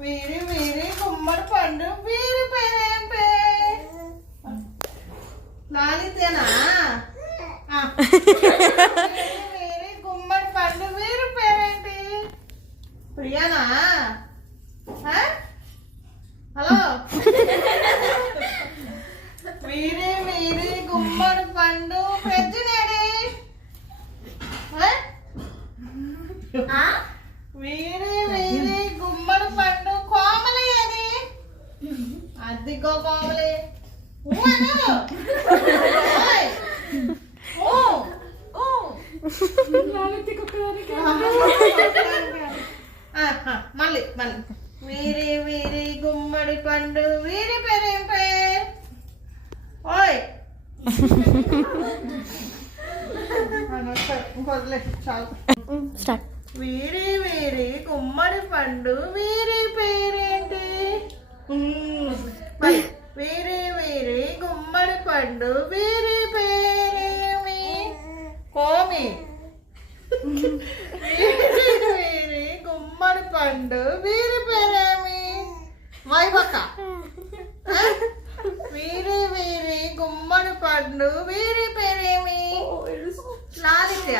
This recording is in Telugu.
వీరి వీరి గుమ్మడి పండు వీరి పేరేం లాలితేనా వీరి గుమ్మడి పండు వీరి పేరేంటి ప్రియానా హలో వీరి వీరి గుమ్మడి పండు పెద్దనేడి వీరి వీరి గుమ్మడి పండు కోమలి అది అదిగో కోమలి మళ్ళీ మళ్ళీ వీరి వీరి గుమ్మడి పండు వీరి పేరేం పేరు ఓయ్ ఇంకొదిలే చాలు స్టార్ట్. వీరి వీరి గుమ్మడి పండు వీరి పేరేంటి వీరి వీరి గుమ్మడి పండు వీరి పేరేమి కోమి వీరి వీరి గుమ్మడి పండు వీరి పేరేమి వైభక వీరి వీరి గుమ్మడి పండు వీరి పేరేమి లాలిత్య